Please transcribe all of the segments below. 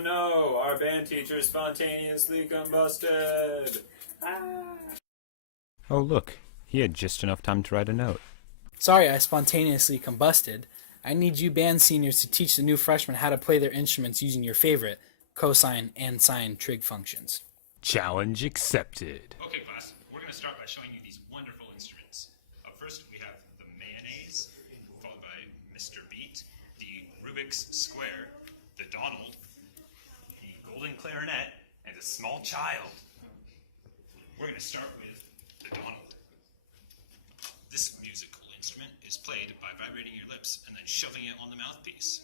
Oh no, our band teacher spontaneously combusted. Ah. Oh look, he had just enough time to write a note. Sorry I spontaneously combusted. I need you band seniors to teach the new freshmen how to play their instruments using your favorite cosine and sine trig functions. Challenge accepted. Okay, class, we're going to start by showing you these wonderful instruments. Up first, we have the mayonnaise, followed by Mr. Beat, the Rubik's Square, the Donald, the golden clarinet, and a small child. We're going to start with the Donald. This musical instrument is played by vibrating your lips and then shoving it on the mouthpiece.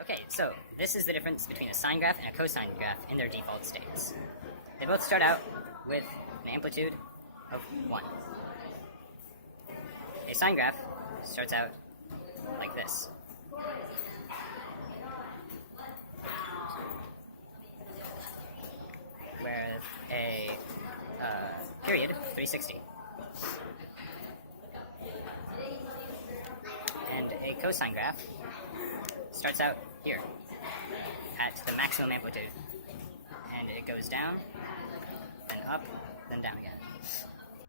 Okay, so this is the difference between a sine graph and a cosine graph in their default states. They both start out with an amplitude of 1. A sine graph starts out like this. With a period of 360. And a cosine graph starts out here at the maximum amplitude, and it goes down, then up, then down again.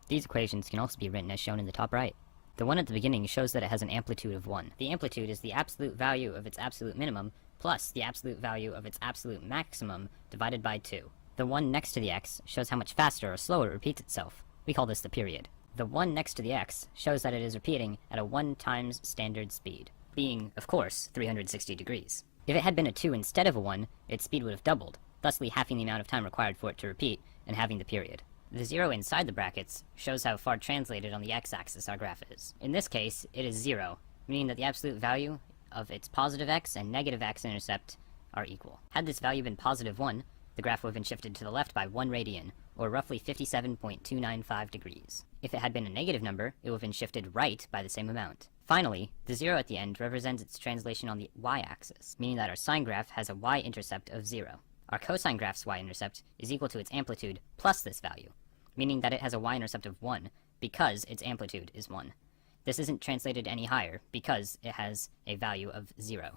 These equations can also be written as shown in the top right. The one at the beginning shows that it has an amplitude of 1. The amplitude is the absolute value of its absolute minimum plus the absolute value of its absolute maximum divided by 2. The one next to the x shows how much faster or slower it repeats itself. We call this the period. The one next to the x shows that it is repeating at a 1 times standard speed, being, of course, 360 degrees. If it had been a 2 instead of a 1, its speed would have doubled, thusly halving the amount of time required for it to repeat, and halving the period. The 0 inside the brackets shows how far translated on the x-axis our graph is. In this case, it is 0, meaning that the absolute value of its positive x and negative x-intercept are equal. Had this value been positive 1, the graph would have been shifted to the left by 1 radian, or roughly 57.295 degrees. If it had been a negative number, it would have been shifted right by the same amount. Finally, the 0 at the end represents its translation on the y-axis, meaning that our sine graph has a y-intercept of 0. Our cosine graph's y-intercept is equal to its amplitude plus this value, meaning that it has a y-intercept of 1 because its amplitude is 1. This isn't translated any higher because it has a value of 0.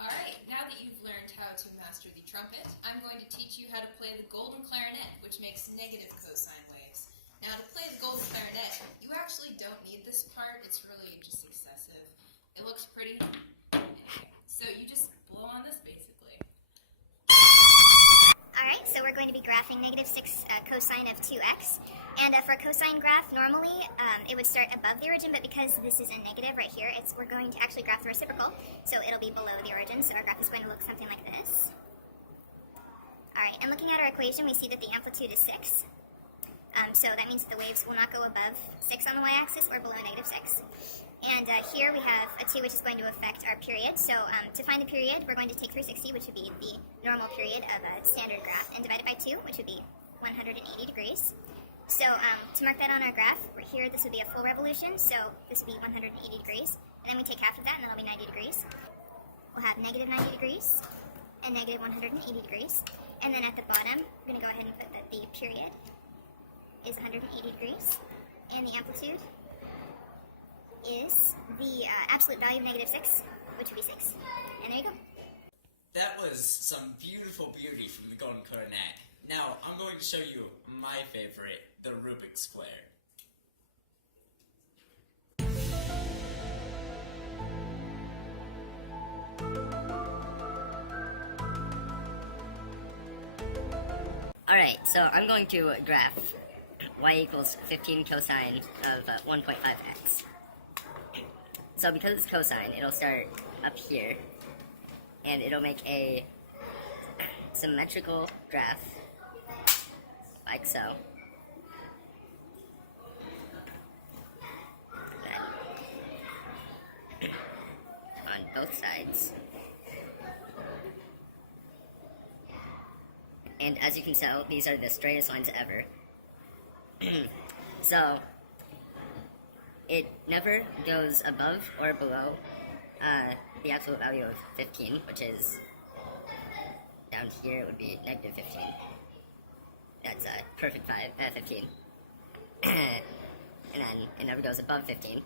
Alright, now that you've learned how to master the trumpet, I'm going to teach you how to play the golden clarinet, which makes negative cosine waves. Now to play the golden clarinet, you actually don't need this part, it's really just excessive. It looks pretty. Anyway, so you just blow on this basically. Alright, so we're going to be graphing negative 6 cosine of 2x. And for a cosine graph, normally it would start above the origin, but because this is a negative right here, we're going to actually graph the reciprocal, so it'll be below the origin, so our graph is going to look something like this. Alright, and looking at our equation, we see that the amplitude is 6. So that means the waves will not go above 6 on the y-axis or below negative 6. And here we have a 2, which is going to affect our period. So to find the period, we're going to take 360, which would be the normal period of a standard graph, and divide it by 2, which would be 180 degrees. So to mark that on our graph, right here this would be a full revolution, so this would be 180 degrees. And then we take half of that, and that'll be 90 degrees. We'll have negative 90 degrees and negative 180 degrees. And then at the bottom, we're going to go ahead and put that the period is 180 degrees, and the amplitude is the absolute value of negative 6, which would be 6. And there you go. That was some beautiful beauty from the golden clarinet. Now, I'm going to show you my favorite, the Rubik's Square. Alright, so I'm going to graph y equals 15 cosine of 1.5x. So because it's cosine, it'll start up here, and it'll make a symmetrical graph, like so. Then, on both sides. And as you can tell, these are the straightest lines ever. So, it never goes above or below the absolute value of 15, which is down here. It would be negative 15. That's perfect 15. And then it never goes above 15.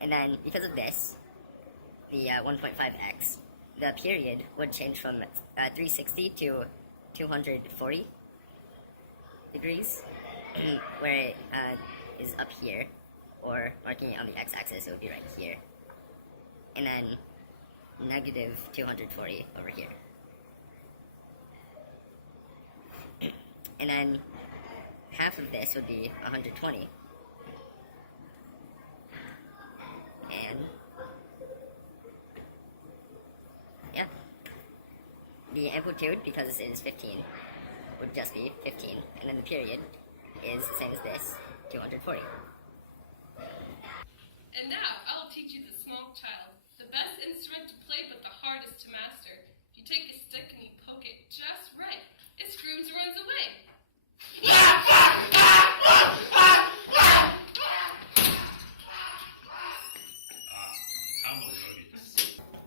And then, because of this, the 1.5x the period would change from 360 to 240 degrees, where it is up here, or marking it on the x-axis, it would be right here. And then negative 240 over here. And then half of this would be 120. And yeah, the amplitude, because it is 15, would just be 15, and then the period is the same as this, 240. And now, I'll teach you the small child. The best instrument to play, but the hardest to master. If you take a stick and you poke it just right, it screams and runs away.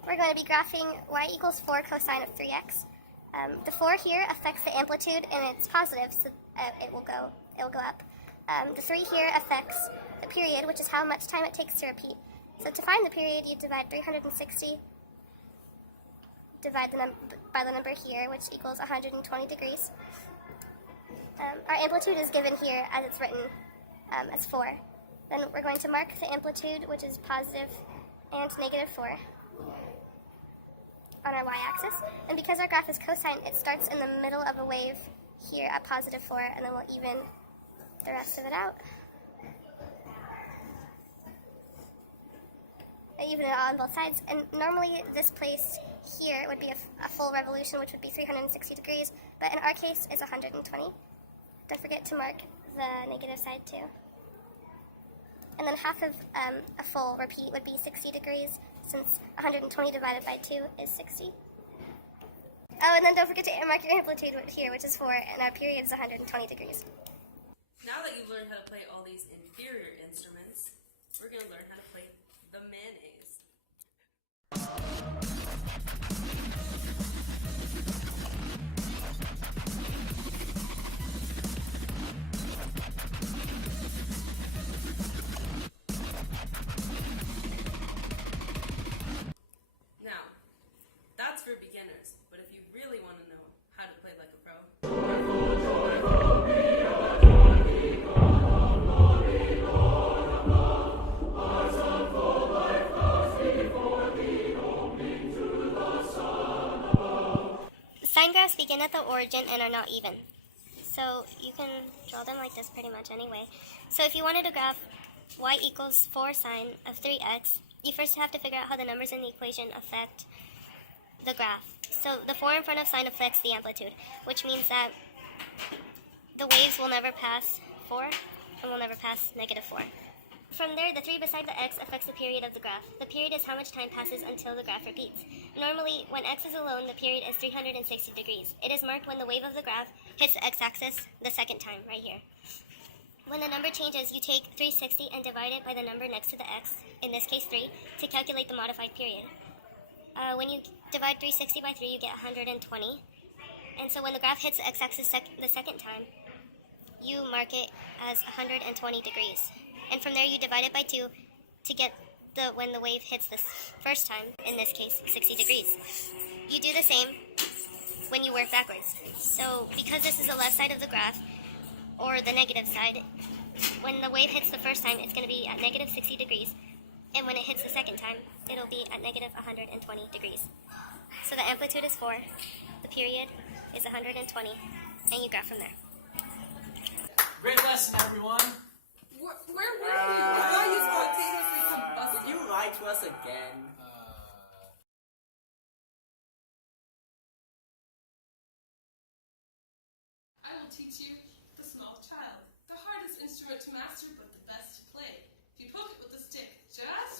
We're going to be graphing y equals 4 cosine of 3x. The 4 here affects the amplitude, and it's positive, so it will go up. The 3 here affects the period, which is how much time it takes to repeat. So to find the period, you divide 360 by the number here, which equals 120 degrees. Our amplitude is given here as it's written as 4. Then we're going to mark the amplitude, which is positive and negative 4. On our y-axis, and because our graph is cosine, it starts in the middle of a wave here at positive 4, and then we'll even the rest of it out. I even it all on both sides, and normally this place here would be a full revolution, which would be 360 degrees, but in our case it's 120. Don't forget to mark the negative side too. And then half of a full repeat would be 60 degrees, since 120 divided by 2 is 60. Oh, and then don't forget to mark your amplitude here, which is 4, and our period is 120 degrees. Now that you've learned how to play all these inferior instruments, we're going to learn how to play the mayonnaise. Now, that's for beginners, but if you really want to know how to play like a pro, Sine graphs begin at the origin and are not even. So you can draw them like this pretty much anyway. So if you wanted to graph y equals 4 sine of 3x, you first have to figure out how the numbers in the equation affect the graph. So the 4 in front of sine affects the amplitude, which means that the waves will never pass 4 and will never pass negative 4. From there, the 3 beside the x affects the period of the graph. The period is how much time passes until the graph repeats. Normally, when x is alone, the period is 360 degrees. It is marked when the wave of the graph hits the x-axis the second time, right here. When the number changes, you take 360 and divide it by the number next to the x, in this case 3, to calculate the modified period. When you divide 360 by 3, you get 120. And so when the graph hits the x-axis the second time, you mark it as 120 degrees. And from there, you divide it by 2 to get when the wave hits this first time, in this case, 60 degrees. You do the same when you work backwards. So because this is the left side of the graph, or the negative side, when the wave hits the first time, it's going to be at negative 60 degrees. And when it hits the second time, it'll be at negative 120 degrees. So the amplitude is 4, the period is 120, and you graph from there. Great lesson, everyone. where were you? Why you spontaneously combusted? Would you lie to us again? I will teach you the small child. The hardest instrument to master, but the best to play. If you poke it with a stick just